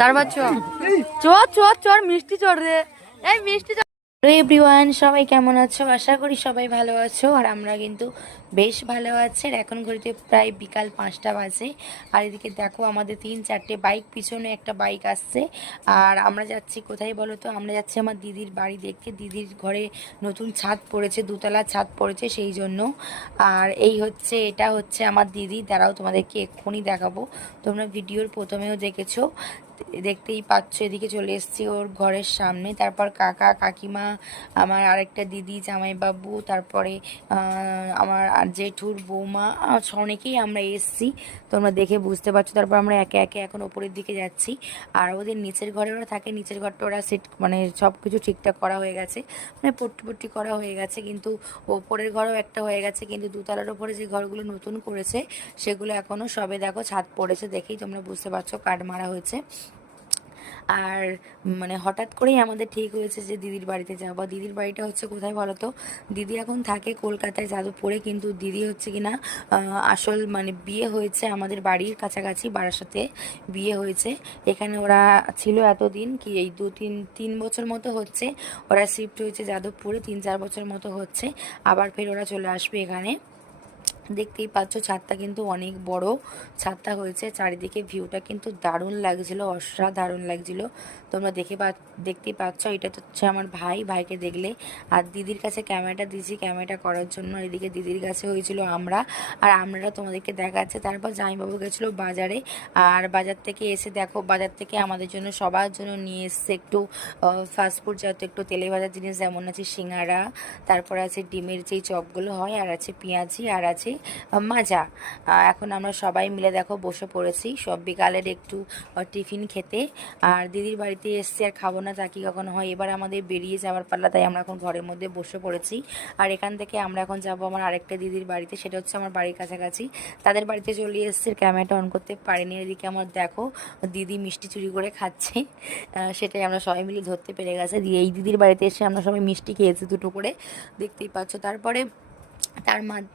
তারপর চর মিষ্টি চর রে, এই মিষ্টি চর। হ্যালো এভরিওয়ান, সবাই কেমন আছো? আশা করি সবাই ভালো আছো। আর আমরা কিন্তু বেশ ভালো আছি। আর এখন ঘড়িতে প্রায় বিকাল 5টা বাজে। আর এদিকে দেখো আমাদের 3-4টে বাইক, পিছনে একটা বাইক আসছে। আর আমরা যাচ্ছি কোথায় বলো তো? আমরা যাচ্ছি আমার দিদির বাড়ি দেখতে। দিদির ঘরে নতুন ছাদ পড়েছে, 2তলা ছাদ পড়েছে, সেই জন্য। আর এটা হচ্ছে আমার দিদি। দাঁড়াও তোমাদেরকে এক্ষুনি দেখাবো। তোমরা ভিডিওর প্রথমেও দেখেছো, দেখতেই পাচ্ছ। এদিকে চলে এসেছি ওর ঘরের সামনে। তারপর কাকা কাকিমা, আমার আরেকটা দিদি, জামাইবাবু, তারপরে আমার জেঠুর বৌমা, অনেকেই আমরা এসেছি, তোমরা দেখে বুঝতে পারছো। তারপর আমরা একে একে এখন ওপরের দিকে যাচ্ছি। আর ওদের নিচের ঘরে ওরা থাকে, নিচের ঘরটা ওরা সেট মানে সব কিছু ঠিকঠাক করা হয়ে গেছে, মানে পট্টি করা হয়ে গেছে। কিন্তু ওপরের ঘরও একটা হয়ে গেছে, কিন্তু 2তলার ওপরে যে ঘরগুলো নতুন করেছে সেগুলো এখনও সবে দেখো ছাদ পড়েছে, দেখেই তোমরা বুঝতে পারছো কাঠ মারা হয়েছে। আর মানে হঠাৎ করেই আমাদের ঠিক হয়েছে যে দিদির বাড়িতে যাবো। দিদির বাড়িটা হচ্ছে কোথায় বলো তো? দিদি এখন থাকে কলকাতায়, যাদবপুরে। কিন্তু দিদি হচ্ছে কিনা আসল মানে বিয়ে হয়েছে আমাদের বাড়ির কাছাকাছি, বারাসাতে বিয়ে হয়েছে। এখানে ওরা ছিল এতদিন, কি এই 2-3 বছর মতো হচ্ছে ওরা শিফট হয়েছে যাদবপুরে, 3-4 বছর মতো হচ্ছে। আবার ফের ওরা চলে আসবে এখানে। দেখতেই পাচ্ছ ছাদটা কিন্তু অনেক বড় ছাদটা হয়েছে। চারিদিকে ভিউটা কিন্তু দারুণ লাগছিল, অসাধারণ লাগছিল। তোমরা দেখতেই পাচ্ছ। এটা তো হচ্ছে আমার ভাইকে দেখলে। আর দিদির কাছে ক্যামেরাটা দিয়েছি ক্যামেরাটা করার জন্য। এদিকে দিদির কাছে হয়েছিল আমরা তোমাদেরকে দেখাচ্ছে। তারপর জামাইবাবু গেছিলো বাজারে। আর বাজার থেকে এসে দেখো, বাজার থেকে আমাদের জন্য সবার জন্য নিয়ে এসছে একটু ফাস্টফুড জাতীয়, একটু তেলে ভাজা জিনিস, যেমন আছে সিঙ্গারা, তারপর আছে ডিমের যেই চপগুলো হয়, আর আছে পেঁয়াজি, আর আছে মাজা। এখন আমরা সবাই মিলে দেখো বসে পড়েছি সব বিকালের একটু টিফিন খেতে। আর দিদির বাড়িতে এসছি, আর খাবো না তা কি কখনো হয়? এবার আমাদের বেরিয়ে যাওয়ার পাল্লা, তাই আমরা এখন ঘরের মধ্যে বসে পড়েছি। আর এখান থেকে আমরা এখন যাবো আমার আরেকটা দিদির বাড়িতে, সেটা হচ্ছে আমার বাড়ির কাছাকাছি। তাদের বাড়িতে চলে এসছি, ক্যামেরাটা অন করতে পারিনি। এদিকে আমার দেখো দিদি মিষ্টি চুরি করে খাচ্ছে, সেটাই আমরা সবাই মিলে ধরতে পেরে গেছে। দিয়ে এই দিদির বাড়িতে এসে আমরা সবাই মিষ্টি খেয়েছি 2টো করে, দেখতেই পাচ্ছ। তারপরে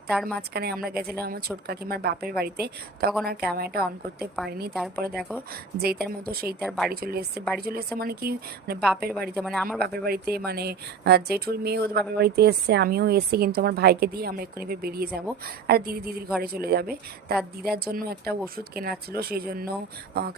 তার মাঝখানে আমরা গেছিলাম আমার ছোট কাকিমার বাপের বাড়িতে, তখন আর ক্যামেরাটা অন করতে পারিনি। তারপরে দেখো যেই তার মতো সেই তার বাড়ি চলে এসছে মানে কি, মানে বাপের বাড়িতে, মানে আমার বাপের বাড়িতে, মানে জেঠুর মেয়ে ওদের বাপের বাড়িতে এসছে, আমিও এসছি। কিন্তু আমার ভাইকে দিয়ে আমরা এক্ষুনি ফের বেরিয়ে যাব, আর দিদির ঘরে চলে যাবে। তার দিদার জন্য একটা ওষুধ কেনার ছিল, সেই জন্য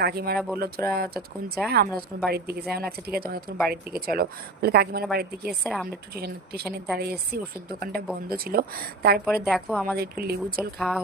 কাকিমারা বললো তোরা ততক্ষণ যা, আমরা ততক্ষণ বাড়ির দিকে যাই। আচ্ছা ঠিক আছে, তোমরা ততক্ষণ বাড়ির দিকে চলো বলে কাকিমারা বাড়ির দিকে এসছে। আর আমরা একটু স্টেশনের ধারে এসেছি, ওষুধ দোকানটা বন্ধ ছিল। তারপরে দেখো আমাদের একটু লেবু জল খাওয়া